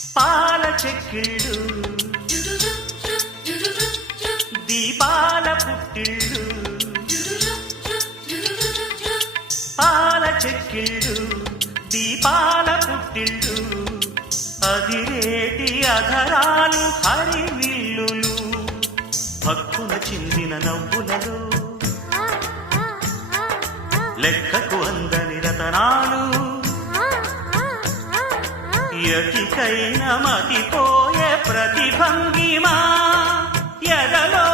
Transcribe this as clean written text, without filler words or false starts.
పాల చెక్కిళ్ళు దీపాల పుట్టిళ్ళు పాల చెక్కిళ్ళు దీపాల పుట్టిళ్ళు అదిరేటి అధరాలు హరివిల్లులు భక్కున చిందిన నవ్వులలో లెక్కకు అందని రతనాలు ఎటికైన మతిపోయే ప్రతిభంగిమా ఎదలో